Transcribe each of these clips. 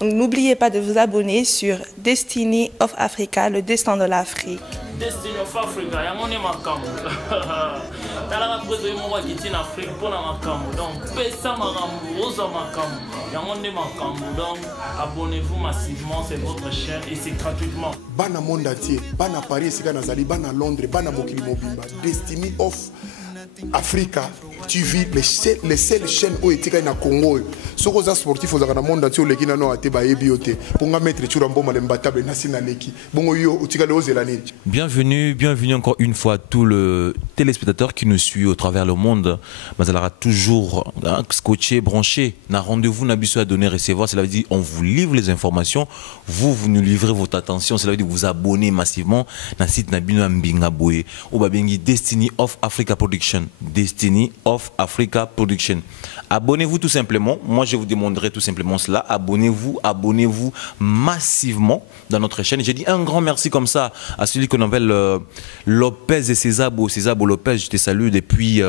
Donc n'oubliez pas de vous abonner sur Destiny of Africa, le destin de l'Afrique. Destiny of Africa, yamone makambo. Tala président mo wa kiti na Afrique pour na makambo. Donc pesa makambo, oza makambo. Yamone makambo. Donc abonnez-vous massivement, c'est votre chaîne et c'est gratuitement. Bana monde entier, bana Paris, sika nazali, bana Londres, bana mokili mobimba. Destiny of Africa TV, les seules chaînes où est na Congo. Ce que sportif aux dans monde entier, les qui n'ont été baillés bioté. Pour mettre Churambo Malembatable nationaleki. Bon yo utikale aux Elani. Bienvenue encore une fois tous les téléspectateurs qui nous suivent au travers le monde. Mais elle aura toujours scotché, branché. Na rendez-vous n'a à donner, recevoir. Cela veut dire on vous livre les informations. Vous nous livrez votre attention. Cela veut dire vous abonnez massivement. Na site Nabino Mbinga Boye. Ou babengi Destiny of Africa Production. Destiny of Africa Production. Abonnez-vous tout simplement. Moi, je vous demanderai tout simplement cela. Abonnez-vous massivement dans notre chaîne. J'ai dit un grand merci comme ça à celui qu'on appelle Lopez et Césabo. Césabo Lopez, je te salue depuis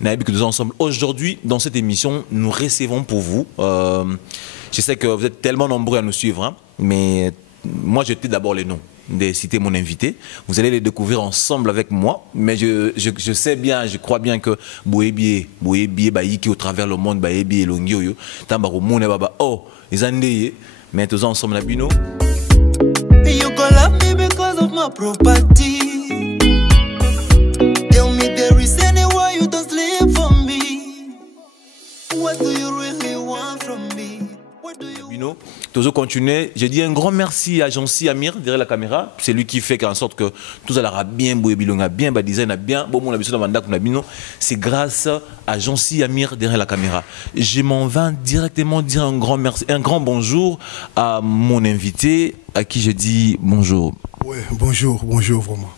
Naïbi que nous sommes ensemble. Aujourd'hui, dans cette émission, nous recevons pour vous. Je sais que vous êtes tellement nombreux à nous suivre, hein, mais moi, je t'ai d'abord les noms de citer mon invité. Vous allez les découvrir ensemble avec moi, mais je sais bien, je crois bien que Boébié, Baïki au travers le monde, Baébié, Longioyo, Tambaro, Moune, Baba, oh, les Andéés, mais tous ensemble, Nabino. You can love me because of my property. Tell me there is anywhere you don't sleep for me. What do you really want from me? Bino, toujours continuer. J'ai dit un grand merci à Jancy Amir derrière la caméra. C'est lui qui fait en sorte que tout ça aura bien beau bilonga, bien bas design, bien bon mon habitude dans Bino. C'est grâce à Jancy Amir derrière la caméra. Je m'en vais directement dire un grand merci, un grand bonjour à mon invité, à qui je dis bonjour. Ouais, bonjour vraiment.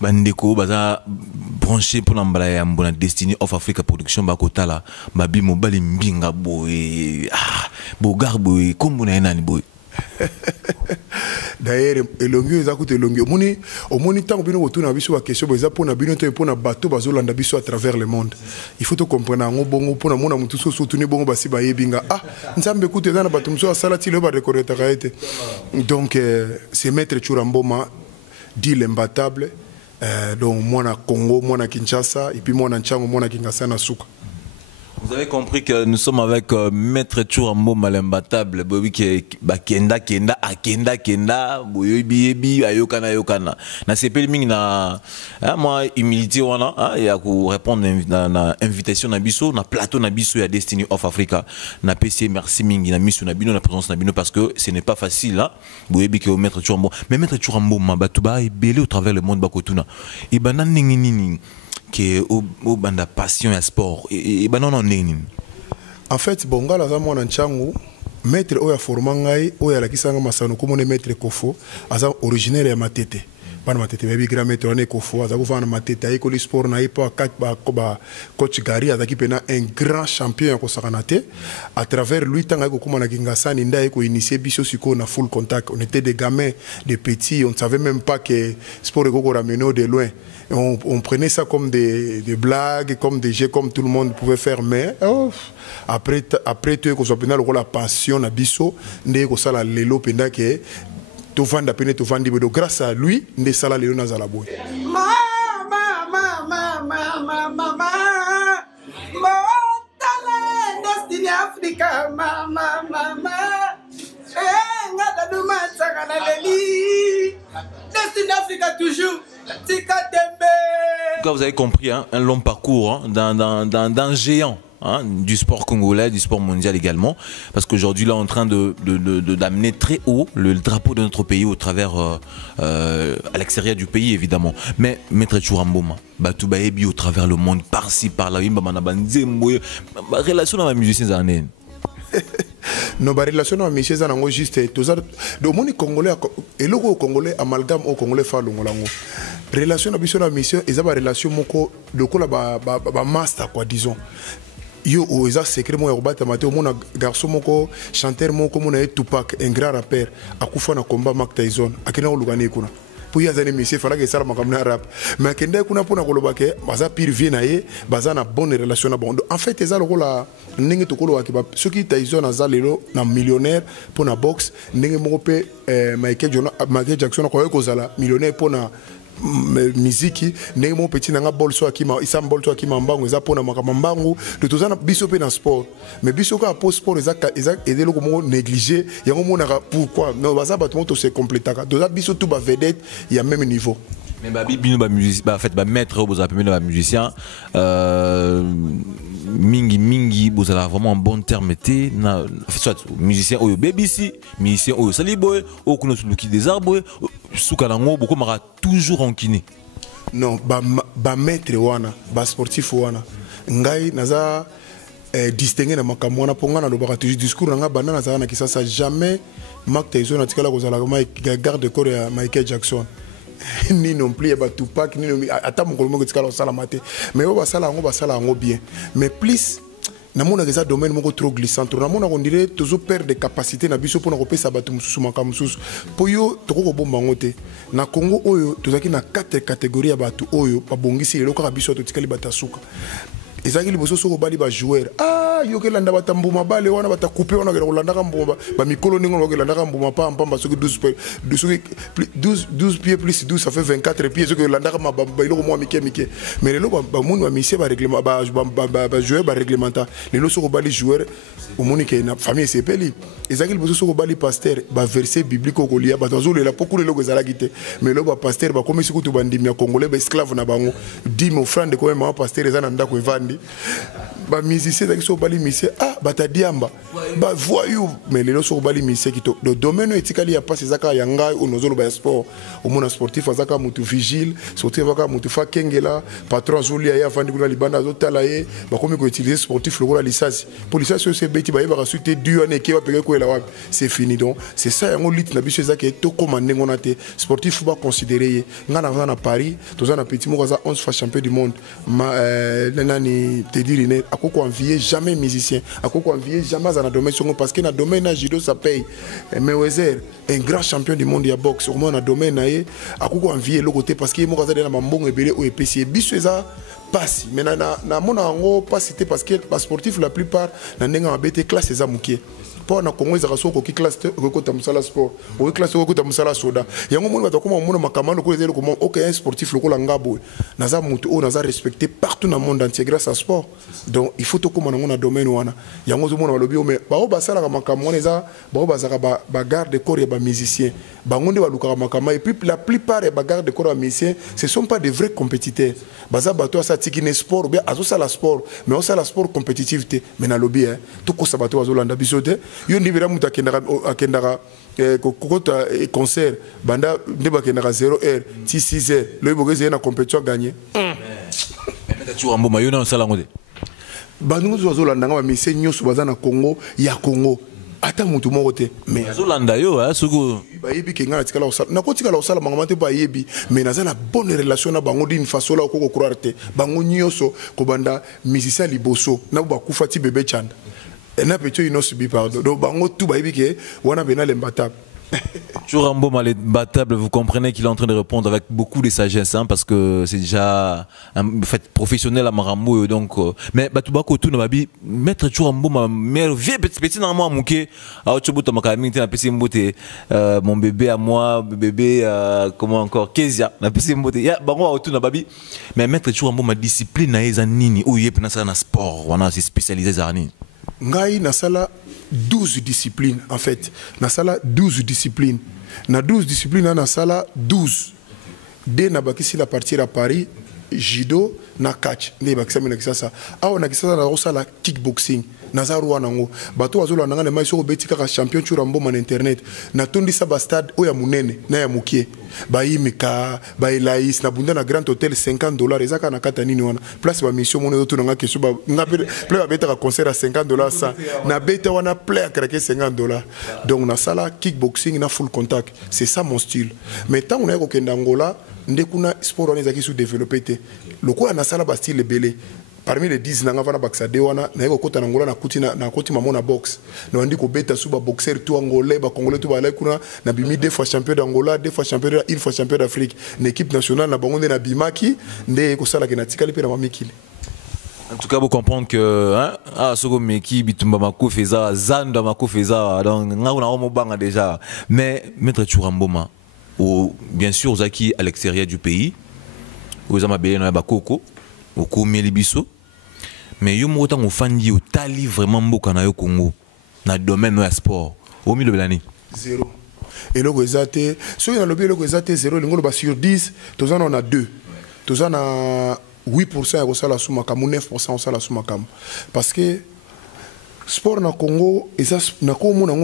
Bandeko baza branché pour l'emballage la Destiny of Africa Production bakota la babi mobile mbinga boy bogar boy comme na nani boy. D'ailleurs elongi ezakuta elongi omoni tango bino otuna biso ba question beza pona bino to pona bato bazolanda biso à travers le monde. Il faut to comprendre ngo bongo pona mona mutu so soutenu bongo basi ba yebinga nzambe kuta na bato mso asala ti le ba reconnaître kaete. Donc c'est maître Churamboma dit l'imbattable. Donc moi na Congo, moi na Kinshasa et puis moi na Nchango, moi na Kinshasa na Souka. Vous avez compris que nous sommes avec Maître Churambo Malembatable, Bobi qui Kenda Boyobi Ayokana. Na CP ming na moi humilité wana et à répondre na invitation na biso na plateau na biso ya Destiny of Africa na PC merci mingi na mission na bino na présence na bino parce que ce n'est pas facile là Boyobi que Maître Churambo mais Maître Churambo mabatuba est belé au travers le monde bakotuna et banan nini qui est au banda passion et sport et ben non en fait bonga la zamo na Nchango maître oya formangai oya la kisanga masano comme on maître Kofo aza originaire ya Matete bana Matete baby grand maître on Kofo aza ko vana Matete ay ko le sport na ipa ba coach Gary aza ki pena un grand champion ko sakanate à travers lui tanga ko kuma na Kinshasa nda ko initier biso siko na full contact on était des gamins des petits on ne savait même pas que sport ko ramener de loin. On prenait ça comme des blagues, comme des jeux, comme tout le monde pouvait faire. Mais après tu es la passion, la biso, la lelo penda que tu vends peine, tu vends donc grâce à lui, ne sala lelo na zala boy. Destiny Africa, Destiny Africa toujours. Vous avez compris, hein, un long parcours hein, d'un géant hein, du sport congolais, du sport mondial également. Parce qu'aujourd'hui, là, on est en train d'amener très haut le drapeau de notre pays au travers, à l'extérieur du pays, évidemment. Mais Maître Churamboma, Batoubaebi au travers le monde, par-ci, par-là, relation avec les musiciens années. Nos relations avec Michel Zanango juste tous de mon congolais et le congolais amalgame au congolais falongolango relation avec mission et ça relation moko de ko la ba master quoi disons yo o eza secret mo ya kobata mate omona garçon moko chanteur moko mona Tupac un grand rappeur akufa na combat Mark Tyson akena olugani kuna pour y aller monsieur fallait que ça la makamna rap mais kende kuna pona koloba ke baza pire vie na ye baza na bonne relation na bon en fait eza lokola ndenge to koloba ke ba soki Tyson aza lelo na millionnaire pona box ndenge moko pe Michael Jackson ko kozala millionnaire pona miziki ndenge mo petit nanga bolso akima isam bolso akima mbangu eza pona makamambangu de tozana biso pe na sport mais biso ka po sport eza aider loko mo négliger yango mona pourquoi non baza bato mo to se complétaka toza biso tout ba vedette il y a même niveau. Mais babi bino ba musicien ba fait ba maître vous appelez ba musicien mingi vous avez vraiment un bon terme été na soit musicien oyo BBC musicien oyo saliboy o kuno suluki des arbres suka nango boko mara toujours en kiné. Non ba maître wana ba sportif wana ngai naza distinguer na makambo wana ponga na lobaka toujours discours nanga banana za na kisasa jamais Mark Tyson atikala kozala comme garde corps ya Michael Jackson ni non plus ba Tupac ni ata mon kolmo ketikala osala mate mais o basala ngo bien mais plus na mona que domaine moko trop glissant na mona on dirait toujours perdre de capacité na biso pona ko pesa batu mususu makamususu po yo toko bomba ngote na Congo oyo tozaki na 4 catégories ya batu oyo babongisi lelo ka biso to tikali batasuka ezaki liboso soko bali ba joueur yo ke landa batambuma bale wana batakupe wana ke landa ka mbuma ba mikolo ningo ke landa ka mbuma pamba soki 12 pieds plus 12 ça fait 24 pieds soki landa ka ba iloko mo mike mais lelo ba mundu ba mise ba règlement ba joueur ba réglementa lelo soko bali joueur au moni ke na famille sepeli ezaki liboso soko bali pasteur ba verset biblique ko lia ba tozolo la pokule loko ezala gite mais lo ba pasteur ba komisi kutu bandimi ya congolais ba esclave na bango 10 offrande ko ma pasteur ezana ndako evandi ba musicien qui sont bali musicien bata diamba ba voyou mais les so bali musicien qui to le domaine etikali ya passe zaka yanga ou nozolo ba sport au monde sportif zaka mutu vigile sortir zaka mutu fa kengela patron zoli ya vandi kuna libanda zotala ye ba komi ko utiliser sportif le licence pour licence c'est beti ba ba suite du année qui va payer ko la c'est fini donc c'est ça yango lit na biso zaka to commander ngona te sportif ba considérer ngana na Paris tozana petit mo za 11 fois champion du monde nani te dire ne akoko envier jamais musicien akoko envier jamais dans le domaine parce que dans le domaine na judo ça paye Mayweather un grand champion du monde ya boxe au moins dans le domaine na ye akoko envier le côté parce que mo kaza na mambongo ebele o epesi biso eza passe mais na mona ngo pas c'était parce que les sportifs la plupart na ndenga mabete classe eza mukie pour na Congo ezaka soko ki classe ko ta musala sport o classe ko ta musala soda yango moni batakoma mona makamano ko ezelo comme aucun sportif lokola ngabo naza mutu o naza respecté partout dans le monde entier grâce à sport donc il faut to koma na domaine wana yango zo mona balobi o mais ba o basala ka makamano eza ba o bazaka ba garde corps ya ba musicien bangonde ba luka makama et puis la plupart ya ba garde corps ya musicien ce sont pas des vrais compétiteurs baza bato sa tikine sport bien azo sala sport mais on sala sport compétitivité mais na lobby to ko sabato azo landa bisote yo ndibira muta akendaka kokota concert banda ndeba kendaka 0h 6h le bogeze na compétition gagner tu ambo mayo na sala ngode bandu zo landa nga ba mise nyoso baza na Congo ya Congo ata mutu moko te mais azolanda yo suku bayebi ke ngana tikala osala nakotikala osala mangama te bayebi mais naza na bonne relation na bango d'une façon là ko croire te bango nyoso ko banda musicien liboso na ba kufa ti bébé chanda na petit ino subi pardon donc bango tout bayebi ke wana bena le mbatable. Churambo Malé Batable, vous comprenez qu'il est en train de répondre avec beaucoup de sagesse, hein, parce que c'est déjà un fait professionnel à Marambo. Donc, mais Batubako tout nababi mettre Churambo ma mère vieille petit dans moi mouké à Ochobuta Makamite na PC Mbote mon bébé à moi bébé comment encore Kezia na PC Mbote ya bango autour nababi mais mettre Churambo ma discipline na eza nini ou yep na ça na sport wana c'est spécialisé za nini ngai na sala 12 disciplines en fait na sala 12 disciplines na 12 disciplines na sala 12 dès na bakisi la partir à Paris judo na catch ne bakisa mina kisasa awa na kisasa na sala kickboxing nazaru wanango bato azolo nanga na mai so betika ka champion Churambo man internet na tondisa ba stade oya munene na ya mukie ba imika ba elais na bunda na grand hotel $50 ezaka na kata nini wana place ba mission mono to nanga keso ba ngape ple ba beta ka concert à $50 ça na beta wana ple à craquer $50 donc na sala kickboxing na full contact c'est ça mon style mais tant on est au Kenda Angola ndekuna sport on ezaki sous développé te loko na sala ba style belé parmi les 10 nanga vana baksade wana na yeko kota na ngola na koti mamo na box na wandi ko beta suba boxer tout angolais ba congolais tout ba la kuna na bimi 2 fois champion d'Angola 2 fois champion une fois champion d'Afrique na équipe nationale na bango na bimaki nde ko sala ke na tikali pe na mamikili. En tout cas, vous comprenez que Sogo Meki, Bitumba Mako Feza, Zanda Mako Feza, donc on a déjà. Mais Maître Churamboma, bien sûr, vous êtes à l'extérieur du pays, vous avez bien dans Bakoko, au Koumelibiso, mais vous avez un fan qui tali vraiment beaucoup dans le Congo, dans le domaine du sport, au milieu de l'année. Zéro. Et là, vous êtes, si vous avez le 0, sur 10, tous on a 2. Tous on a 8% au salaire sous Makamu, 9% au salaire sous Makamu. Parce que sport na Congo, et ça, na Congo, na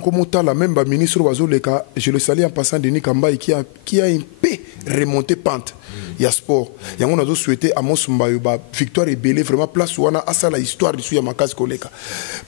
Congo, la même ministre Bazoleka, je le salue en passant Denis Kambaï, qui a un peu remonté pente. Il y a sport. Il y a un souhaité à Mosumba, victoire et belé, vraiment place où on a ça la histoire de Suyamakazi Koleka.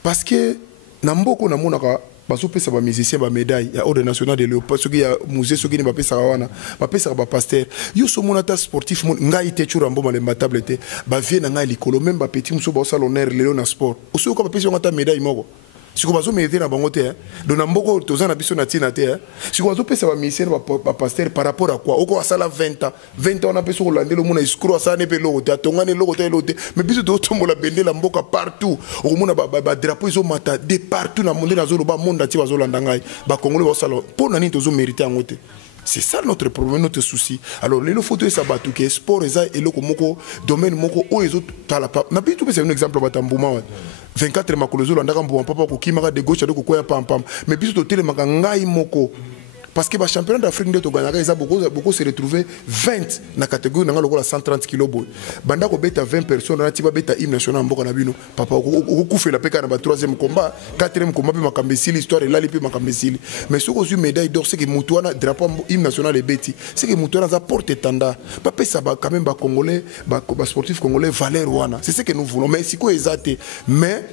Parce que, Namboko na monaka, baso pesa ba musicien ba médaille ya ordre national de Léopold soki ya musée soki ni ba pesa wana ba pesa ba pasteur yo so monata sportif ngai te churambo malemba tablete ba vie na ngai likolo même ba petit muso ba salonner lelo na sport oso ko ba pesa ngata médaille moko siko bazo mériter na bango te dona mboko tozana biso na tina te siko bazo pesa ba musicien ba pasteur par rapport à quoi oko asala 20 ans on a pesa ko landelo mona escroc ça ne pe logo te tongane logo te lote mais biso to tombola bendela mboka partout o mona ba drapeau iso mata de partout na monde na zolo ba monde ati bazo landa ngai ba congolais ba sala pour nani tozo mériter ngote. C'est ça notre problème, notre souci. Alors, les photos de Sabatou, qui est sport, et le domaine, moko, ou les autres, t'as la pape. N'a pas tout c'est un exemple, Batambouma. 24 makolozo, l'andagam, papa, qui m'a de gauche, à de quoi, pam, pam. Mais puis, tout le magangai, moko. Parce que le championnat d'Afrique de Toganaga, ils ont beaucoup se retrouvé 20 dans la catégorie de 130 kg. Banda ko beta 20 personnes, on a tiba beta hymne national mboka na bino. Papa ko kufela peka na 3e combat, 4e combat pe makambesili histoire là pe makambesili. Mais ce que médaille d'or c'est que mutuana drapeau hymne national et beti, c'est que mutuana za porte tanda. Papa ça ba quand même ba congolais, ba sportif congolais valeur wana. C'est ce que nous voulons. Mais si ko ezate, mais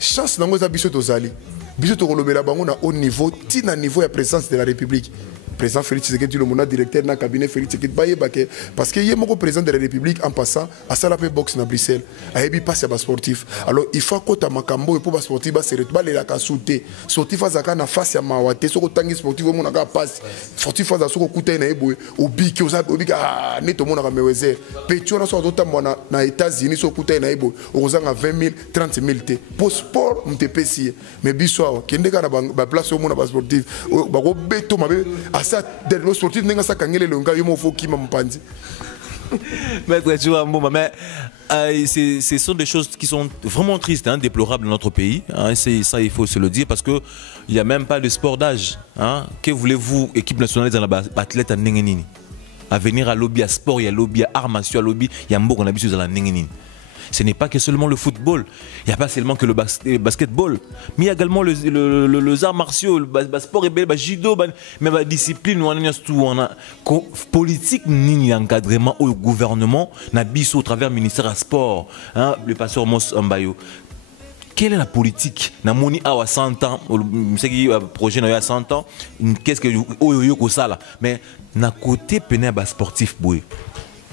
chance nango za biso tozali. Biso to kolobela bango na haut niveau, tina niveau ya présence de la République. Président Félix Tshisekedi le mona directeur na cabinet Félix Tshisekedi baye baké parce que yé moko président de la République en passant à sala pe boxe na Bruxelles a yebi passe ba sportif. Alors il faut kota makambo pour ba sportif ba se retba le la ka souté. Sportif azaka na face ya mawate soko tangi sportif mo na ka passe. Sportif aza soko kuta na eboy obiki oza obiki ah neto mo na ka meweze. Petio na so dota mona na États-Unis soko kuta na eboy ozanga 20 000 30 000 te. Pour sport mtepesi mais biso kende ka na ba place mo na ba sportif ba ko beto mabe ça le sportif n'est pas ça kangele le ngaya mo faut qui m'ampandi. Maître Churamboma, mais ce sont des choses qui sont vraiment tristes, hein, déplorables dans notre pays. Hein, ça, il faut se le dire, parce qu'il n'y a même pas de sport d'âge. Hein. Que voulez-vous, équipe nationale dans la athlète à Nengenini? À venir à lobby à sport, il y a lobby à arts martiaux, à lobby, il y a un beau qu'on a habitué dans la Nengenini. Ce n'est pas que seulement le football, il n'y a pas seulement que le basketball, mais il y a également les arts martiaux, le sport et le judo, mais la discipline, on a politique, l'encadrement au gouvernement, au travers du ministère du sport, hein, le pasteur Mos Ambayo. Quelle est la politique? Namoni a 100 ans, le projet a 100 ans, qu'est-ce que ça là? Mais na côté pénèbre sportif, boy.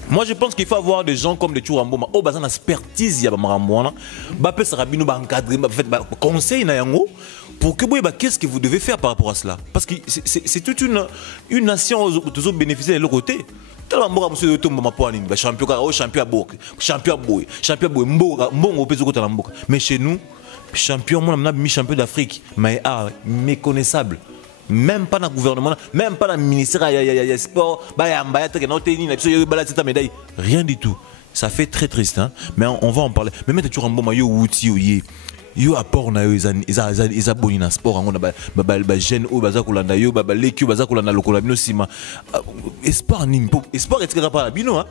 Moi je pense qu'il faut avoir des gens comme des Churamboma, oh bah ça expertise ya ba maramwana, ba pesa rabino ba encadrer, ba fait ba conseil na yango pour que boy bah qu'est-ce que vous devez faire par rapport à cela? Parce que c'est toute une nation aux bénéficier de l'autre côté. Tellement mboka monsieur tomba mapoani ba champion champion boka, champion boy, mboka mbongo peso ko mboka. Mais chez nous, champion moi na mi champion d'Afrique, mais méconnaissable. Même pas dans le gouvernement, même pas dans le ministère du sport, rien du tout. Ça fait très triste, hein? Mais on va en parler. Mais maintenant, tu as yo outil, yo apport na yo ils abonnent na sport on ba jeune o baza kolanda yo ba leki baza kolanda lokola bino sima espoir nini espoir etikaka pa bino hein.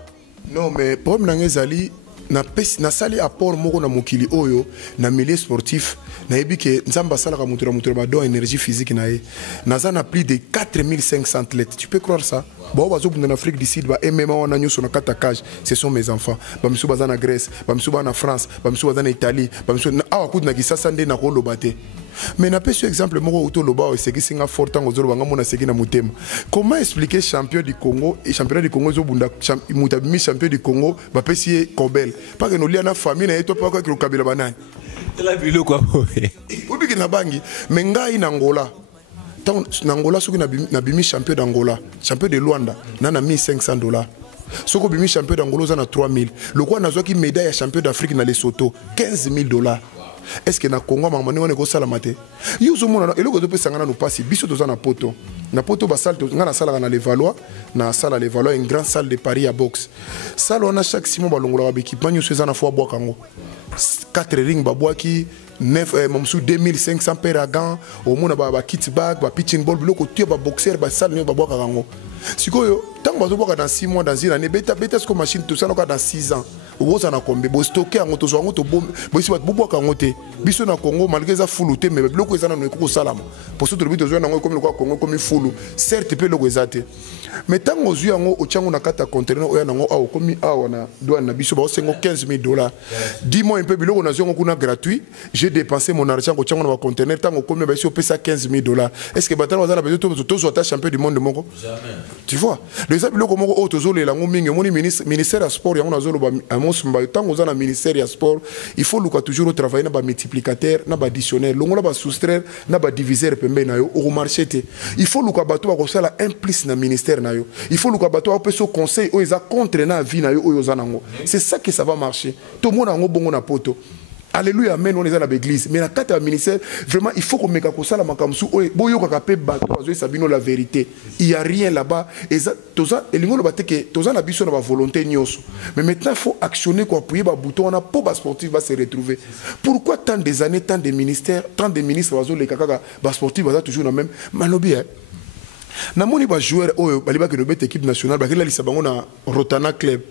Non mais problème na ngezali na sali apport moko na mokili oyo na milieu sportif na yebi ke nzamba sala ka mutura ba don énergie physique na ye naza na plus de 4500 athlètes, tu peux croire ça? Wow. Bon, en Afrique du Sud, MMA on a sur la cage, ce sont mes enfants. Bamsou bazana Grèce, bamsou bazana France, bamsou bazana Italie, bamsou ah coup na gisa sande na ko lobate. Mais n'a pas ce exemple moko auto loba c'est qui singa fort tango zolo banga mona seki na mutema. Comment expliquer champion du Congo et championnat du Congo zo bunda mutabimi champion du Congo ba pesi Kobel. Pas que no lia na famille na eto pas que kabila banani. La bilo quoi. Obi ki na bangi mais ngai na Angola. Angola soki na bimi champion d'Angola, champion de Luanda, na $1,500. Soko bimi champion d'Angola za na 3000. Le quoi na zoki médaille à champion d'Afrique na Lesotho, $15,000. Est-ce que na Congo mamani on ko sala mate? Yuzo mona eloko to pesa ngana no pasi biso to za na poto. Na poto ba salle to ngana sala na Levallois, na salle Levallois une grande salle de Paris à boxe. Salle on a chaque simon balongola ba équipement nyo za na fo bois kango. 4 rings ba bois ki 9 momsou 2500 paires à gants au monde ba kit bag ba pitching ball biloko tu ba boxer ba salle nyo ba bois kango. Sikoyo tant ba zo bois dans 6 mois dans une année beta ce machine tout ça dans 6 ans. Oza na kombe bo stocker ngoto zo ngoto bo isi bat bobo ka ngote biso na Congo malgré ça fulu te mais biloko ezana no ko salama pour ce to zo na ngo comme le Congo comme fulu certes pe loko ezate mais tant ozu yango ochango na kata conteneur oya nango awo komi awa na douane na biso ba sengo $15,000 dis-moi un peu biloko na zo kuna gratuit j'ai dépensé mon argent ko chango na conteneur tant komi ba iso pesa $15,000 est-ce que batalo za na bezo to zo ta champion du monde moko jamais tu vois les biloko moko o to zo le lango mingi moni ministère à sport yango na zo lo ba tant que vous avez un ministère du sport, il faut toujours travailler dans le multiplicateur, dans l'additionnel, dans soustraire, dans le diviseur, au marché. Il faut que vous ayez un plus dans le ministère. Il faut que vous ayez un conseil, ils ont contre la vie. C'est ça que ça va marcher. Tout le monde a un bon poto. Alléluia, amen, on est dans l'église. Mais dans le ministère, vraiment, il faut qu'on mette ça la makamsu. Boyo kakape bateau, sabino la vérité. Il n'y a rien là-bas. Et ça, et l'ingolo bate que toza na biso na ba volonté nyoso. Mais maintenant, il faut actionner quoi appuyer ba bouton. On a pas sportif va se retrouver. Pourquoi tant des années, tant de ministères, tant de ministres bazo les kaka ba sportif va toujours na même malobi. Namoni ba joueur oyo baliba ke no bet équipe nationale ba kila lisabango na Rotana club.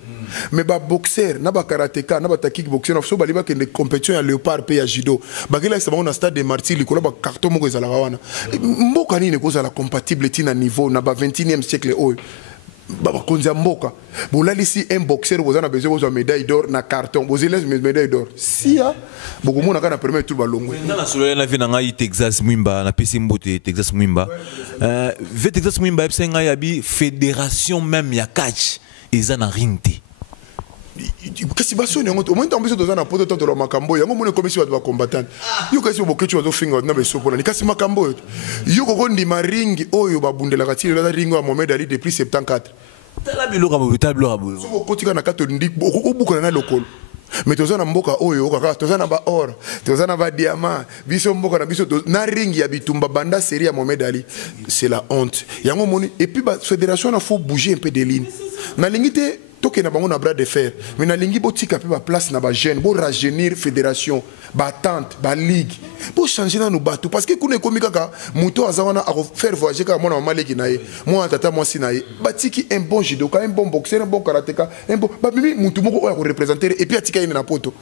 Mais ba boxer na ba karatéka na ba kickboxer na so baliba ke des compétitions ya léopard pe ya judo ba kila lisabango na stade de Martyrs likolo ba carton moko ezala wana mboka nini ko zala compatible tina niveau na ba 21e siècle oyo baba konza mboka bolalisi un boxeur vous en a besoin de médaille d'or na carton vous les médaille d'or sia beaucoup mona kana permet tout balongo na solo na vina ngai Texas Mwimba na pesi mbote Texas Mwimba ve Texas Mwimba epsenga ya bi fédération même ya catch ezana ringte kasi basoni yango au moins tambiso tozana poto to la makambo yango mone komisi ba combattant yo kasi bokechi wazo finga na besopola ni kasi makambo yo ko ndima ring oyo babundela kati la ring wa Mohamed Ali depuis 74 tala biloka mo tablo abo so kotika na kato ndi okubukana na lokolo mais tozana mboka oyo kaka tozana ba or tozana ba diamant biso mboka na biso na ring ya bitumba banda série ya Mohamed Ali c'est la honte yango moni et puis ba fédération na faut bouger un peu des lignes na lingité toke na bango na bras de fer mais na lingi botika pe ba place na ba jeune bo rajeunir fédération ba tante ba ligue bo changer na no bato parce que kuna komi kaka muto azawana a faire voyager ka mona maleki nae moi tata moi sinae batiki un bon judoka un bon boxeur un bon karatéka un bon ba mimi mutu moko o représenter et puis atika ina na poto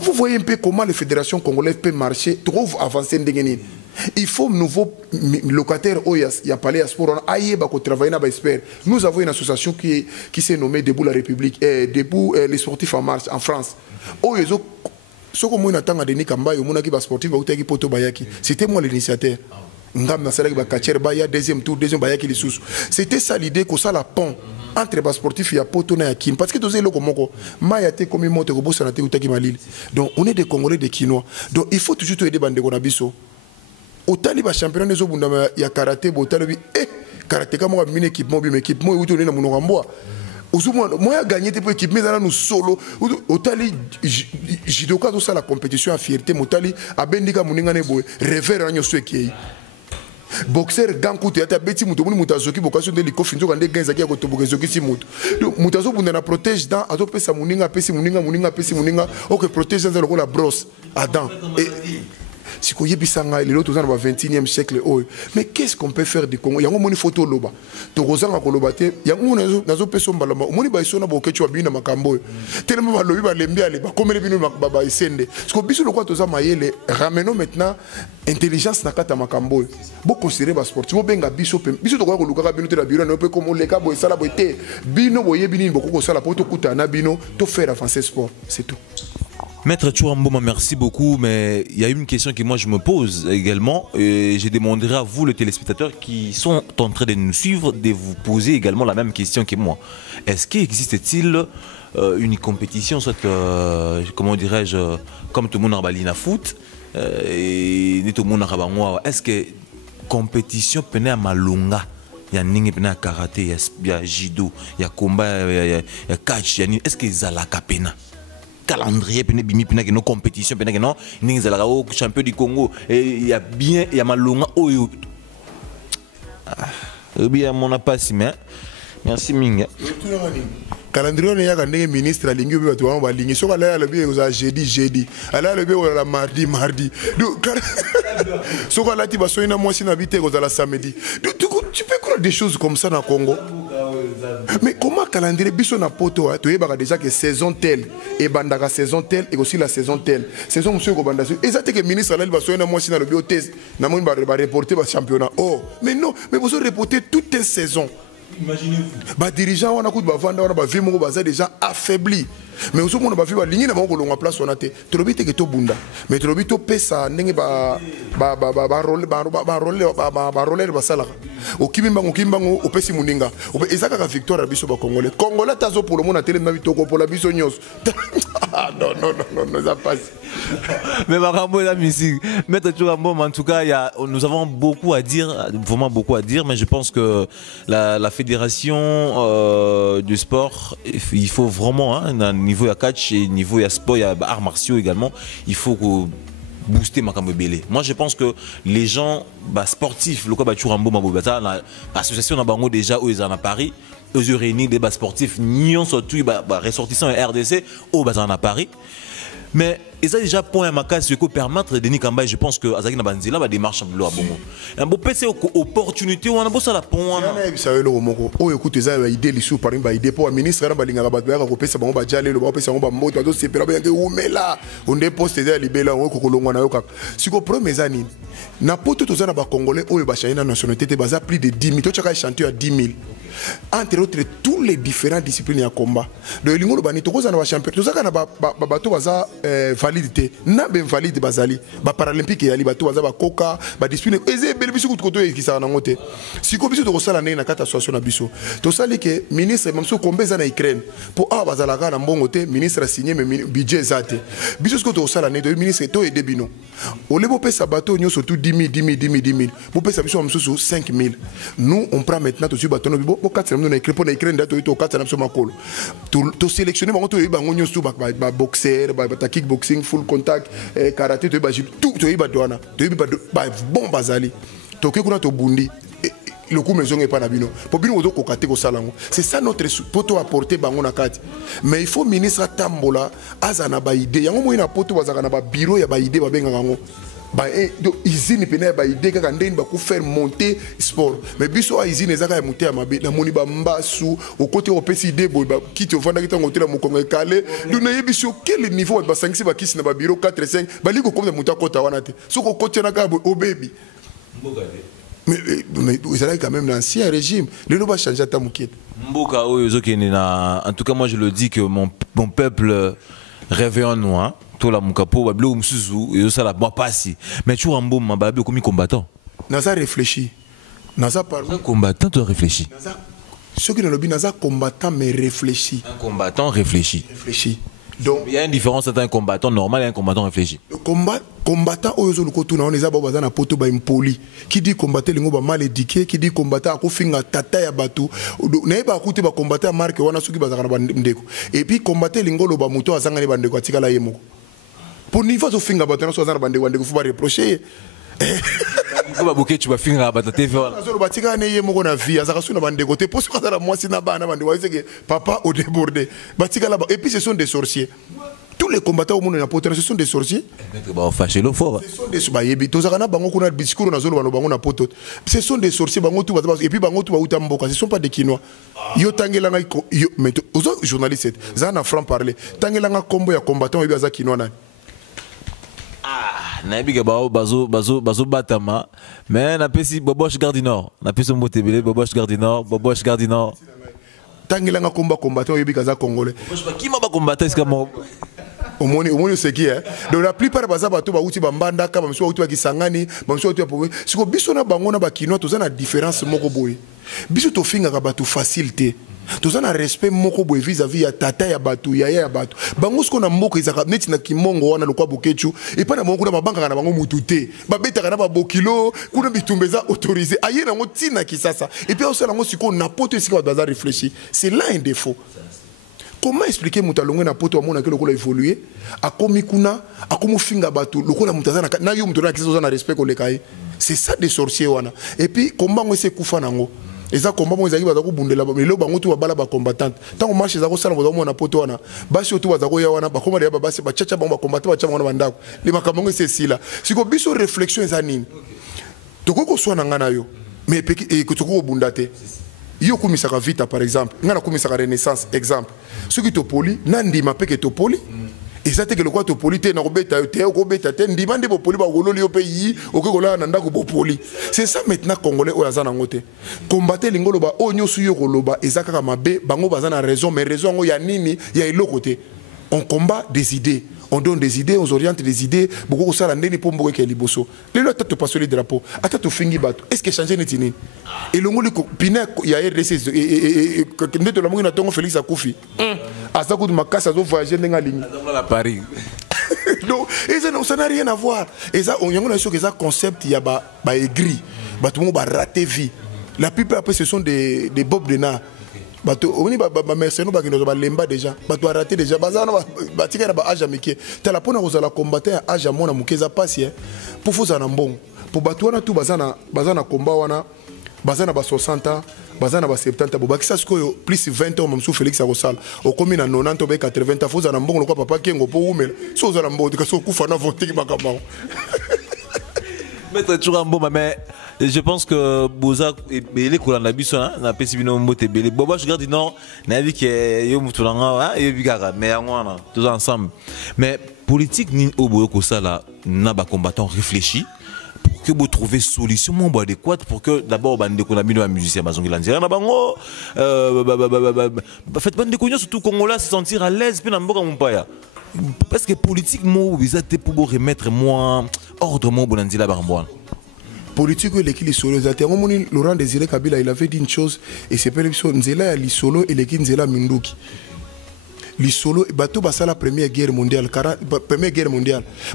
vous voyez un peu comment les fédérations congolaises peuvent marcher trouve avancer ndengeni. Il faut nouveau locataire au y a parlé à sport aïe ba ko travailler na ba expert. Nous avons une association qui s'est nommée Debout la République Debout les sportifs en marche en France. Oh yezo soko mo na tanga Denis Kamba yo mona ki ba sportif ba utaki poto bayaki. C'était moi l'initiateur. Ngam na sala ba kacher baya deuxième tour deuxième bayaki les sous. C'était ça l'idée ko ça la pont entre bas sportifs ya poto na yakin parce que dosé loko moko mayate comme monte ko bossa na te utaki malili. Donc on est des Congolais des Kinois. Donc il faut toujours aider bande ko na biso. Otali ba championnat des obunda ya karaté botali karaté ka mo mine équipe mo bi équipe mo uto na munonga mboa ozumo mo ya gagner te pour équipe mais nous solo otali jidoka to ça la compétition à fierté motali abendika muninga ne boy revers ranyo sweki boxer ganku te ata beti muto muni mutazoki bokaso de likofi nzoka nde genza ki ya kotoboka zoki si muto mutazo bunda na protège dans azo pesa muninga pesi muninga pesi muninga OK protège dans la brosse Adam et si ko yebisanga les autres dans le 21e siècle mais qu'est-ce qu'on peut faire du Congo yango moni photo loba to kozanga ko loba te yango nazo peso mbala moni ba isona ba okechu abina makambo tellement ba lobi ba lembi ale ba komele bino ba isende parce que biso lokwa toza mayele ramenons maintenant intelligence na kata makambo bo considérer ba sportif bo benga biso to ko luka bino te la biro na pe comme le ka bo sala bo te bino bo yebini bo ko sala poto kuta na bino to faire avancer sport c'est tout. Maître Chouamboma, merci beaucoup, mais il y a une question que moi je me pose également, et je demanderai à vous, les téléspectateurs qui sont en train de nous suivre, de vous poser également la même question que moi. Est-ce qu'il existe-t-il une compétition, soit, comment dirais-je, comme tout le monde en baline à foot, et tout le monde en est-ce que compétition penait à Malunga? Il y a ningi pena karaté, il y a judo, il y a combat, il y a catch, est-ce que zalaka pena? Calendrier pena bimi pena que nos compétitions pena que non ningi zalaka au champion du Congo et il y a bien il y a malonga oyo. Bien mon pas si mais merci minga. Calendrier on y a quand les ministres la ligne bi tu vas ba ligne so kala le bi aux jeudi ala le bi la mardi so kala ti ba so ina moi si na bité aux la samedi tu peux croire des choses comme ça dans Congo. Mais comment calendrier biso na poto tu yeba déjà que saison telle et bandaka saison telle et aussi la saison telle saison monsieur ko banda exactement que ministre là il va so ina moi si na le bi au test na moi ba reporter ba championnat mais non mais vous reporter toute une saison. Imaginez-vous. Bah dirigeant on a coup de bavanda on a vu mon bazar déjà affaibli. Mais aussi on a vu ba ligne na bango longa place on a te. Trobite que to bunda. Mais trobite pesa ndenge ba roller ba sala. O kimbango o pesi muninga. O ezaka ka victoire biso ba congolais. Congolais tazo pour le monde na télé na bitoko pour la biso nyos. Non ça passe. Mais Marambo la musique. Maître Chouamboma, en tout cas, nous avons beaucoup à dire, vraiment beaucoup à dire, mais je pense que la fédération du sport, il faut vraiment, hein, niveau à catch et niveau à sport, il y a arts martiaux également, il faut booster Makambo Belé. Moi, je pense que les gens sportifs, le Koba Chouamboma, l'association Nabango déjà, où ils en à Paris, eux réunis des sportifs, nions surtout, ressortissants RDC, où ils en à Paris. Mais et ça déjà point à ma case ce que permettre Denis Kamba je pense que Azaki na banzila va démarche à bongo. Un beau PC opportunité on a beau ça la point. Ça le moko. Oh écoute ça idée li sous par une idée pour ministre na balinga ba ba ko pesa bango ba jale le ba pesa bango ba moto do sepela ba yango umela. On dépose des libela on ko kolongwa na yo kaka. Siko premier années na poto to za na ba congolais oyo ba chaina nationalité te baza plus de 10 000 to chaka chanteur à 10 000. Entre autres tous les différentes disciplines à combat. De lingolo bani to ko za na ba champion to za na ba bato baza validité na ben valide bazali ba paralympique ya libato baza ba coca ba discipline eze bel biso ko to ekisa na ngote siko biso to sala na kata association na biso to sali ke ministre mamso kombeza na Ukraine pour bazala ka na mbongo te ministre a signé mais budget zate biso ko to sala na do ministre to aider bino o lebo pesa bato nyo surtout 10 000 bo pesa biso mamso 5 000 nous on prend maintenant to sur bato no bo 4 na écrit pour na Ukraine da to 4 na biso makolo to sélectionner bango to bango nyo su ba boxer ba kickboxing full contact karaté to ba tout to ba douana to ba bon bazali to ke kuna to bundi le coup maison est pas na bino pour bino ozo kokate ko salango c'est ça notre poto apporter bango na kati mais il faut ministre tambola azana ba idée yango mo ina poto bazaka na ba bureau ya ba idée ba benga ngo ba usine pena ba idée kaka ndeni ba ku faire monter sport mais biso a usine ezaka ya monter ya mabe na moni ba mbasu au côté au pesi idée bo ba kiti ofanda kita ngotela mokongo kale duna yebiso quel niveau ba sangisi ba kisi na ba bureau 4 5 ba liko comme muta kota wana te soko koti na ka o baby mais vous allez quand même l'ancien régime le loba changer ta mukete mboka oyo na en tout cas moi je le dis que mon peuple rêve en nous tout la mukapo ba blo msuzu et ça la moi passi mais tu rambo ma comme combattant naza réfléchi naza parmi combattant tu réfléchis ceux qui dans le but naza combattant mais réfléchi un combattant réfléchi donc il y a une différence entre un combattant normal et un combattant réfléchi le combattant oyo lo kotuna on eza baza na poto ba impoli qui dit combattre lingo ba mal éduqué qui dit combattant ko finga tata ya bato na ba kuti ba combattant marque wana soki bazaka na bandeko et puis combattre lingo lo ba muto azanga ne bandeko atika la yemoko pour niveau zo finga bato na so azana bandeko faut ba reprocher ko ba boké tu vas finga bato te voilà zo lo batika ne yemoko na vie azaka so na bandeko te pour so kazala moi sina bana bandeko que papa au débordé batika là et puis ce sont des sorciers tous les combattants au monde na poto ce sont des sorciers. Fâché le fort. Ce sont des bayebi tozakana bango kuna discours na zolo bango na poto. Ce sont des sorciers bango tout et puis bango tout ba mboka, ce sont pas des Kinois. Yo tangela nga yo mais aux journalistes ça na franc parler. Tangela nga combo ya combattant yebi za Kinois na. Nabiga bazo batama mais na pesi Boboche Gardinor na pesi mbotebele Boboche Gardinor tangela nga combattant yebi kaza congolais qui m'a combattre est-ce que au moins c'est qui hein donc la plupart baza bato ba uti bambanda ka bamso uti bakisangani bamso uti apowe siko biso na bango na bakino to za na différence moko boye biso to finga ka bato facilité to za na respect moko boye vis-à-vis ya tata ya bato ya bato bango siko na mboko izaka neti na kimongo wana lokwa bokechu et pas na bango na babanga na bango mututé babeta kana ba bokilo kuna bitumbeza autorisé aye na ngo tina kisasa et puis aussi na ngo siko na poto siko baza réfléchir c'est là un défaut. Comment expliquer mutalongo na poto amona ke lokola évoluer akomi kuna akomo finga bato lokola mutazana na yo mutona kiso na respect ko lekai c'est ça des sorciers wana et puis combat ngo se kufa nango eza combat ngo ezaki baza ko bundela ba lelo bango tu babala ba combattant tant marche za ko sala ngo mona poto wana basi otu baza ko ya wana ba koma ya basi ba chacha bango ba combattant ba chacha bango bandako le makambo c'est si là siko biso réflexion eza nini tokoko swana ngana yo mais peki ko tokoko bundate yo kumisaka vita par exemple ngana kumisaka renaissance exemple soki topoli na ndima peke topoli eza te ke lokwa topoli te na kobeta te okobeta te ndima nde bopoli ba gololi yo pe yi okekola na ndako bopoli c'est ça maintenant congolais oyo aza nango te combattre lingolo ba o nyosu yo koloba eza kaka mabe bango baza na raison mais raison ngo ya nini ya eloko te on combat des idées. On donne des idées, on oriente des idées. Beaucoup de ça, l'année pour mourir qui est liboso. Les lois t'as passé le drapeau. Attends tu fingi bateau. Est-ce que changer n'est tini? Et le mot le pina il y a RDC et quand tu la mourir na tongo Félix Akoufi. À ça coup de ma casse à voyager dans la ligne. À Paris. Donc ça n'a rien à voir. Et ça on y a une chose que ça concept il y a ba aigri. Ba tout le monde ba rater vie. La plupart après ce sont des Bob Denard. Bato oni ba mercenaires ba kino ba lemba déjà bato a raté déjà bazana ba tika ba âge amike tala pona kozala combattre âge amona mukeza passe pour foza na mbongo pour bato wana tout bazana combat wana bazana ba 60 ans bazana ba 70 bo bakisa sikoyo plus 20 ans mamsou Félix Akosala o komi na 90 ba 80 foza na mbongo lokwa papa kengo po umela so za na mbongo ka so kufa na voter ki makamba Maître Tchourambo, mais je pense que Boza et les Koulanda Bissona n'a pas si bien monté. Boba, je regarde, non, n'a vu qu'il y a eu Moutulanga et Bigara, mais on a tous ensemble. Mais politique, ni au Boyoko, ça là, n'a pas combattant réfléchi pour que vous trouviez solution adéquate pour que d'abord, bande qu'on a mis dans la musicien, Bazon Gilanzera, bango, faites bande de cognos, surtout Congolais, se sentir à l'aise, puis n'a pas mon paya. Parce que politiquement, vous êtes pour remettre moins ordre mon bonanzila barambouane. Politique l'équipe lisolo Laurent Désiré Kabila il avait dit une chose et c'est pas l'émission nzela lisolo et l'équipe nzela minduki. Lisolo bateau basa la première guerre mondiale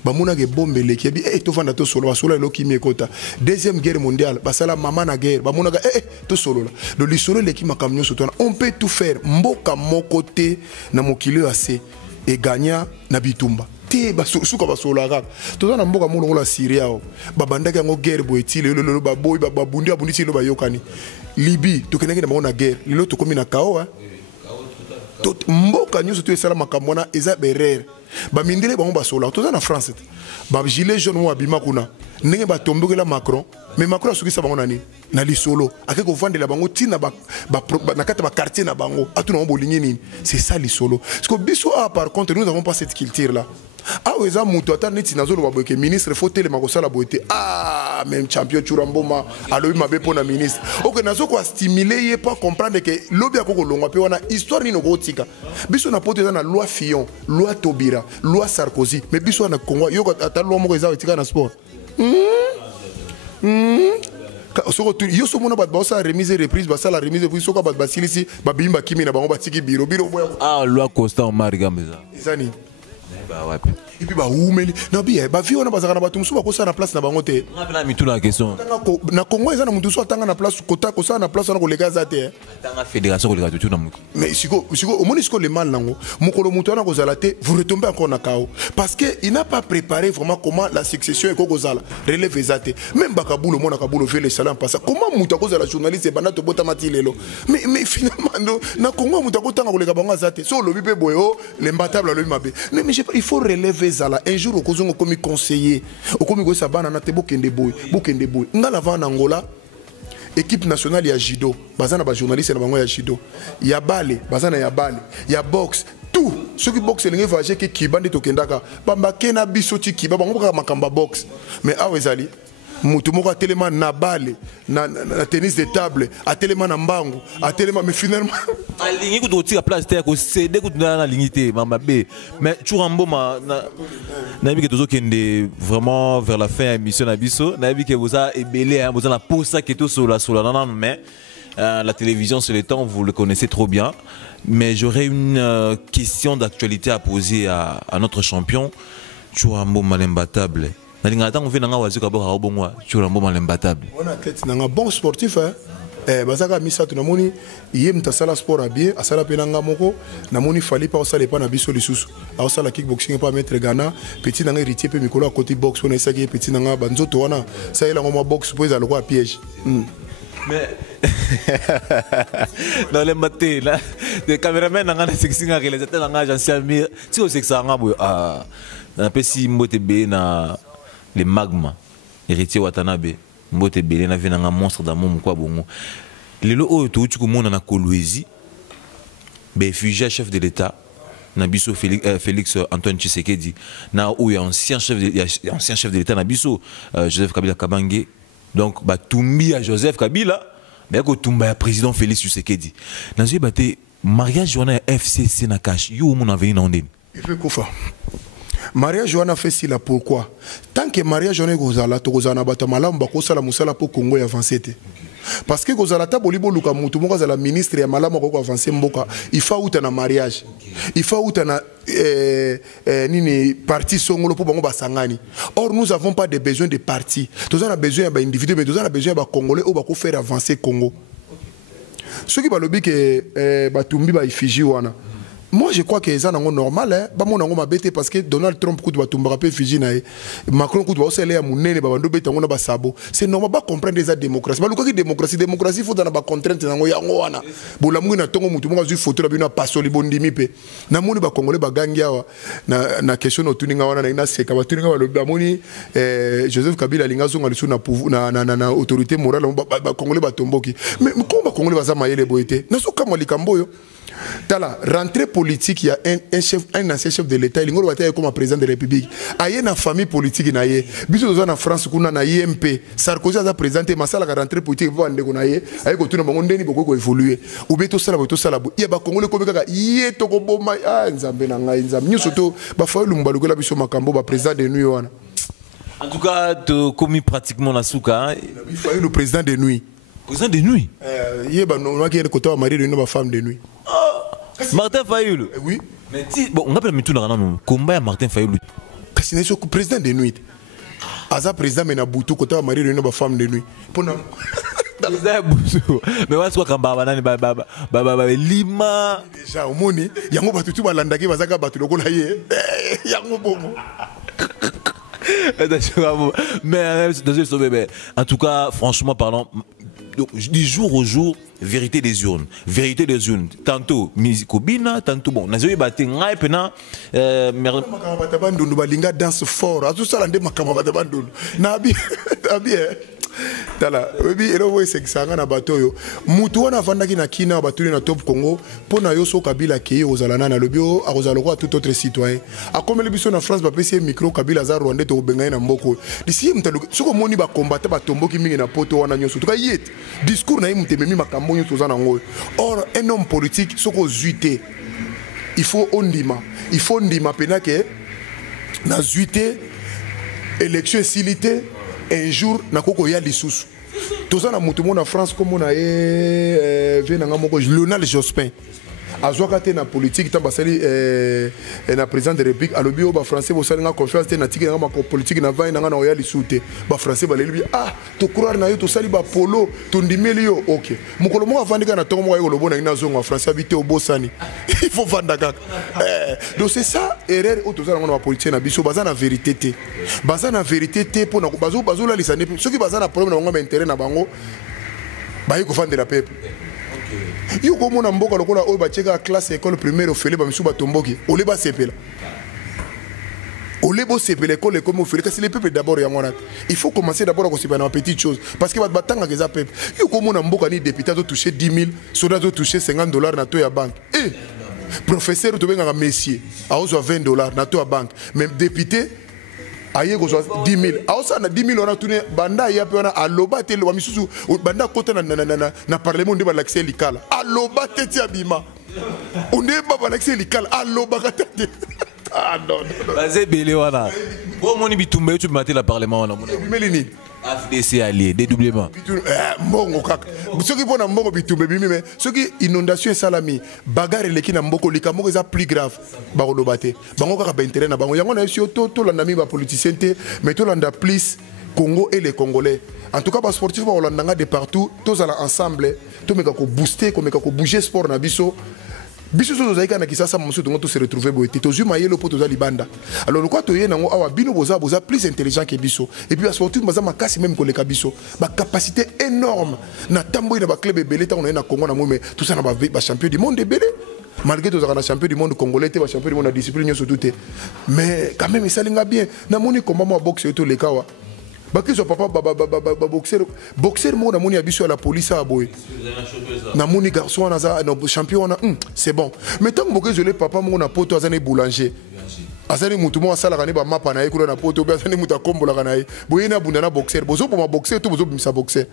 bamuna ge bombe l'équipe et to vanda to solo basolo lo kimi ekota. Deuxième guerre mondiale basa la maman na guerre bamuna ga to solo là. Le lisolo l'équipe makamnyo sotona on peut tout faire mboka mon côté na mokilo assez et gagner na bitumba. Te basuka basolaka toza na mboka molongo la Syria babandaki yango guerre boetile lelo baboy babundi abundisi lo bayokani Libye tokenaki na bango na guerre lelo tokomi na kao mboka nyonso to esala makambo wana eza berere bamindele bango basolaka toza na France ba gilet jaune mo abima kuna ndenge batombokela Macron mais Macron asukisa bango nani na lisolo akeko vandela bango tina na kata ba quartier na bango atuna ngo bolingi nini c'est ça lisolo parce que biso par contre nous n'avons pas cette culture là. Ah oui, ça muto ata neti nazolo baboke ministre faut tele makosala boete même champion Tchourambo alobi mabe pona ministre OK nazo ko stimuler pas comprendre que lobi akoko longwa pe wana histoire ni noko tika biso na poto na loi Fillon loi Tobira loi Sarkozy mais biso na Congo yo ata loi moko eza tika na sport yo so mona bat bosa remise reprise basa la remise puis soka bat basilisi babimba kimi na bango batiki biro loi Constant Marigambeza ezani bah ouais. Et puis bah oumeli na bien bah vi on a bazaka na bato musu bakosa na place na bango te na mitu na question na Congo eza na mutu so atanga na place kota kosa na place na koleka za te tanga fédération koleka tout na mutu mais siko au moins siko le mal nango mukolo mutu na kozala te vous retombez encore na kao parce que il n'a pas préparé vraiment comment la succession est kozala relève ezate même bakabulo mona kabulo fait le salam passa comment mutu kozala journaliste bana to bota matilelo mais finalement na Congo mutu kotanga koleka bango za te so lobi pe boyo l'imbattable lobi mabe mais il faut relever Zala. Un jour, on comme conseiller, on comme sabana na te bokende boy. Nga la va en Angola, équipe nationale ya judo, bazana ba journaliste na bango ya judo. Ya bale, bazana ya bale, ya boxe, tout. Ceux qui boxent les voyager qui kibande to kendaka, bamba kena bisoti kiba bango ka makamba boxe. Mais awezali mutu moko atelema na bale na tennis de table atelema na mbangu atelema mais finalement alingi ko tira place terre ko céder ko na lignité mama b mais Churambo na bi que tozo kende vraiment vers la fin émission na biso na bi que vous a ébélé hein vous en a posa que tout sur la non mais la télévision sur les temps vous le connaissez trop bien mais j'aurais une question d'actualité à poser à notre champion Churambo Malembatable. On a athlète, un bon sportif. Bazaka Misato namoni yem tasala sport à bien, asala penanga moko, namoni fali pa osala pa na biso lisusu. Osala kickboxing pa mettre Ghana, petit nanga héritier pe mikolo à côté boxe, on essa qui petit nanga banzoto wana, ça ela ngoma boxe pour aller à piège. Mais dans les matés là, les caméramans nanga sexy nga réalisateur nanga Jean Amir, si au sexe nga boy na pesi mbote be na les magma héritier Watanabe mbote belé na vena nga monstre d'amour mukwa bongo lelo oyo to uti komona na Kolwezi be réfugié chef de l'état na biso Félix Antoine Tshisekedi na oyo ancien chef de l'état na biso Joseph Kabila Kabange donc ba tumbi à Joseph Kabila mais ko tumba ya président Félix Tshisekedi na zo baté mariage wana FCC na cash yo mon avenir na ondeni il fait quoi mariage wana fait si la pourquoi tant que mariage on est gozala to gozana bata malamu bakosala musala po Congo avancer te parce que gozala ta bolibo luka mutu moko za la ministre ya malamu ko avancer mboka il faut uta na mariage il faut uta na nini parti songolo po bango basangani or nous avons pas de besoin de parti tous on a besoin ba individu mais tous on a besoin ba congolais ou ba ko faire avancer Congo ceux qui balobi que batumbi ba ifiji wana. Moi je crois que c'est normal hein ba mon ngo mabete parce que Donald Trump coup doit tomber pe Fiji na Macron coup doit osele ya munene ba bando beta ngona ba sabo c'est normal ba comprendre des démocratie ba luka démocratie faut dans ba contrainte nango ya ngo wana bola mungi na tongo mutu mo zu photo la bino pasoli bondimi pe na moni ba congolais ba gangia wa na question otuninga wana na seka ba tuninga ba lobi moni Joseph Kabila linga zonga lisu na autorité morale ba congolais ba tomboki mais comment ba congolais ba za mayele boité na so kama likamboyo tala rentrée politique il y a un ancien chef de l'état il ngoro bataille comme président de la République aye na famille politique na ye biso zo na France kuna na IMP Sarkozy a présenté masala ka rentrée politique va ndeko na ye aye ko tuna bango ndeni boko évoluer ou beto sala ya ba congolais ko beka ye to ko boma nzambe na ngai nzambe nyoso to ba fa lumba lokola biso makambo ba président de nuit wana en tout cas tu commis pratiquement la souka il faut le président de nuit yeba non qui est côté wa mari de nuit ba femme de nuit. Martin Fayulu. Oui. Mais bon, on appelle tout le combat Martin Fayulu. C'est le président de nuit. Aza président mais na butu côté mari de ba femme de nuit. Pour mais what's what kamba banani ba lima déjà au moni yango batutu balanda ki bazaka batu lokola ye yango bomo. Mais en tout cas, franchement parlant, du jour au jour, vérité des urnes. Vérité des urnes. Tantôt, Mizikobina, tantôt, bon, Nazoé Baté, Ngai, Pena, Balinga danse fort. Tout ça, l'andé Makamabatabandoun. Nabi, tala webi elo we sekisanga na bato yo mutu wana vandaki na kina batuli na top Congo pona yo so Kabila ke ozalana na lobio akozala ko tout autre citoyen akomele biso na France ba pesi micro Kabila za Rwanda to bengai na mboko disi mtalo soko moni ba combattre ba tomboki mingi na poto wana nyoso to ka yet discours na imtememi makambo nyoso za na ngo or un homme politique soko zuité il faut ndima pena ke na zuité élection silité un jour na koko ya lisusu toza na mutu mona France comme na venanga moko Lionel Jospin azwaka te na politique ta basali na président de la République alobi o ba français bo salinga confiance te na tiki na politique na vai na na ya lisusu ba français ba lebi to croire na yo to sali ba polo to ndimeli yo OK mukolo mo avandika na tongo mo yo lobo na ina zongo français habité au bosani il faut vanda kaka donc c'est ça erreur o to za na politique na biso baza na vérité te pour na bazo la lisane ceux qui baza na problème na bango intérêt na bango ba yiko vendre la peuple. Yo komo na mboka lokola oyo bacheka classe école primaire ofele ba misuba tomboki ole ba sepela voulez bosser l'école comme vous faites, c'est le peuple d'abord. Il faut commencer d'abord à construire une petite chose. Parce que votre batanga que ça peuple. Il comme on a beaucoup de députés qui ont touché 10 000, soldats qui ont touché $50 dans la banque. Et professeur qui ont messier, a 20 $, dans la banque. Même député, aye ko 10 000. A osa na 10 000 on a tourné banda ya pe on a aloba te lo misusu banda kota na parlement de l'accès likala. Aloba te ti abima. On ne pas l'accès likala aloba ka te. Ah non. Bazé belé wana. Bon moni bitumbe tu maté la parlement wana mona. Melini. AFDC allié dédoublement. Mbongo kaka. Ceux qui vont na mbongo bitumbe bimi mais ceux qui inondation salami bagarre leki na mboko lika moko za plus grave ba ko lobate. Bango kaka ba intérêt na bango yango na yo to la nami ba politicien te mais to landa plus Congo et les Congolais. En tout cas ba sportif ba olanda de partout tous ala ensemble to meka ko booster ko meka ko bouger sport na biso. Biso so zaika na kisasa mosu to se retrouver boité to zuma yelo poto za libanda. Alors le quoi to yé nango awa bino boza plus intelligent que biso et puis à sportif baza makasi même ko le kabiso ba capacité énorme na tamboy na ba club belé ta on na Congo na mome tout ça na ba champion du monde belé malgré tous les champions du monde congolais te ba champion du monde na discipline surtout te mais quand même ça linga bien na moni combat mo boxe to le kawa bakizo papa boxer mo na moni abiso la police a boy na moni garçon na za no champion na c'est bon mais tant que je le papa mo na poto azane boulanger azane mutu mo asala kana ba mapa na ekula na poto azane mutu akombola kana e boye na bunda na boxer bozo pour ma boxer tout bozo bimisa boxer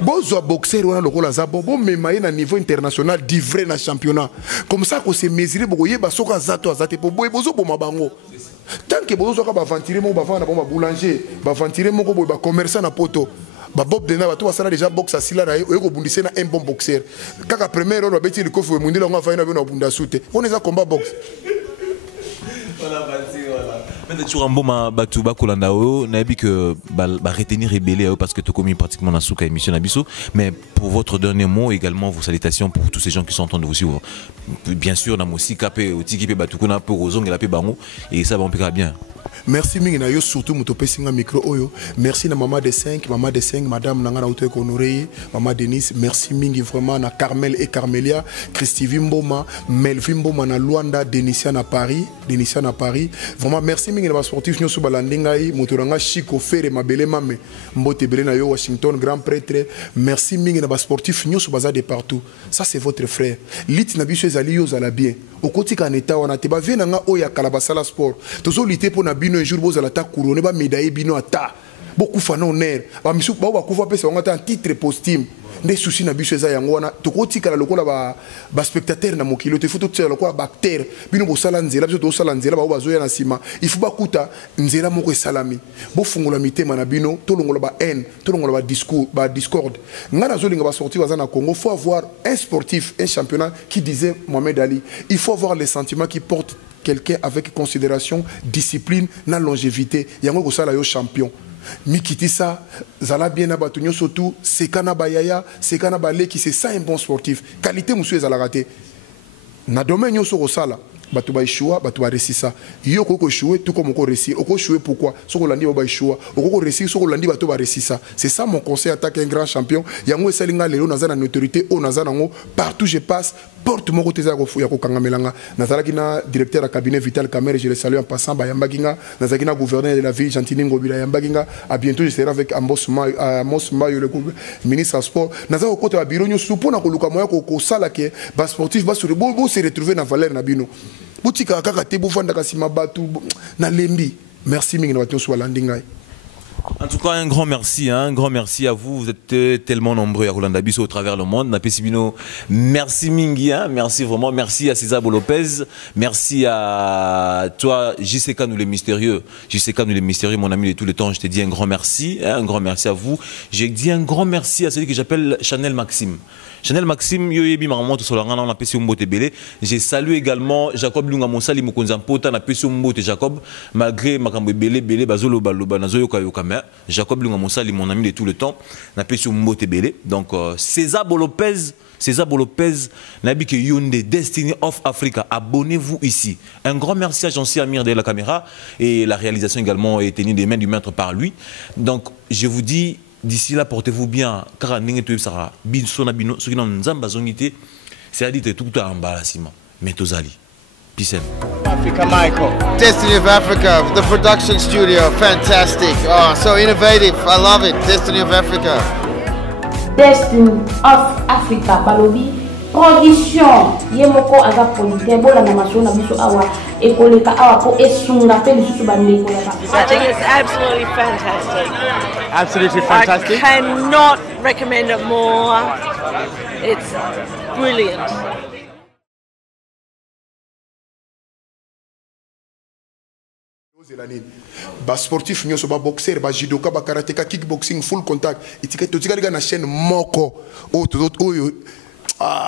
bozo boxer wana lokola za bo memaye na niveau international d'ivrer na championnat comme ça ko se mesurer boko yeba soka zato azate po boye bozo pour ma bango. Tant que vous avez ventilé mon boulanger, ventilé mon commerçant na poto, Bob de Nava, ça déjà boxe à Silla, et vous bondissez un bon boxeur. Quand la première on a bêti le coffre, on a fait un bunda soute. On est à combat boxe. Maintenant tu rembobes batu bakolanda o na bi que ba retenir rebelle parce que tu commis pratiquement la souka émission Nabiso mais pour votre dernier mot également vos salutations pour tous ces gens qui sont en train de vous suivre bien sûr na mosi capé au tiki pe batu kuna pour ozong la pe bango et ça va on pika bien. Merci mingi yo surtout mutope singa micro oyo. Merci na maman de 5, madame nanga auto honoré, maman Denise, merci mingi vraiment na Carmel et Carmelia, Christy Vimboma, Melvin Mboma na Luanda, Denisia na Paris. Vraiment merci mingi na sportif nyo so balandinga yi, motoranga Chico Fere mabele mame, mbote belé na yo Washington grand prêtre. Merci mingi na sportif nyo so baza de partout. Ça c'est votre frère. Lit na biso ezali yo zala bien. Okoti kaneta wana te ba venanga oya kalabasala sport. Tozo lité pour na bino un jour vous allez ta couronne ba médaille bino ata beaucoup fana honneur ba misu ba kufa pesa ngata un titre posthume des soucis na biso za yango wana tokoti kala lokola ba spectateur na mokilo te foto tsela lokola bactère bino bo sala nzela biso to sala nzela ba bazoya na sima il faut ba kuta nzela moko salami bo fungola mitema na bino to longola ba haine to longola ba discours ba discorde ngana zo linga ba sortir baza na Congo faut avoir un sportif un championnat qui disait Mohamed Ali il faut avoir les sentiments qui portent quelqu'un avec considération, discipline, na longévité. Yango ko sala yo champion. Mikiti ça, zala bien na batunyo surtout, sekana bayaya, sekana balé qui c'est ça un bon sportif. Qualité monsieur zala raté. Na domaine yo so ko sala. Batu ba échouer, batu ba réussir. Yo ko échouer tout comme ko réussir. Oko échouer pourquoi? Soko landi ba échouer. Oko réussir soko landi batu ba réussir. C'est ça mon conseil en tant qu'un grand champion. Yango esalinga lelo nazana autorité o nazana ngo partout je passe porte mon côté ya ko kangamelanga. Nazala kina directeur de cabinet Vital Kamer, je le salue en passant ba yambaginga. Nazala kina gouverneur de la ville Gentini Ngobila yambaginga. À bientôt je serai avec Amos Mayo le ministre des sports. Nazala ko côté ba bureau nyo supo na ko luka moya ko sala ke ba sportif ba sur le bo se retrouver na valeur na bino. Boutika kaka te bufanda kasima batu na lembi. Merci mingi na batu so landinga. En tout cas, un grand merci à vous. Vous êtes tellement nombreux à Rolanda Bisso au travers le monde. Napesibino, merci Mingi, merci vraiment. Merci à César Lopez. Merci à toi, JCK nous les mystérieux. JCK nous les mystérieux, mon ami de tout le temps. Je te dis un grand merci à vous. J'ai dit un grand merci à celui que j'appelle Chanel Maxime. Chanel Maxime, j'ai salué également Jacob Lunga Monsali Mokonzampota, na Pesio Mbote Jacob, malgré Makambo Belé, Bazolo Baloba, Nazoyo Kayokame, Jacob Lunga Monsali, mon ami de tout le temps, na Pesio Mbote Belé. Donc, César Lopez, Nabi que Yonde, Destiny of Africa, abonnez-vous ici. Un grand merci à Jean-Cy Amir de la caméra et la réalisation également est tenue des mains du maître par lui. Donc, je vous dis, d'ici là, portez-vous bien, car c'est-à-dire tout à embarrassement. Mais Tozali. Peace. Africa, Michael. Destiny of Africa, the production studio, fantastic. Oh, so innovative. I love it. Destiny of Africa. Destiny of Africa, balobi. Production. Yemoko aza producteur. Bola na masona biso awa ekoleka awa ko esunga pe lisusu bande ekoleka. I think it's absolutely fantastic. Absolutely fantastic. I cannot recommend it more. It's brilliant. Ba sportif nyoso ba boxer ba judoka ba karatéka kickboxing full contact itika totika liga na chaîne moko o to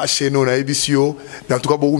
chaîne na ebisio dans tout cas beaucoup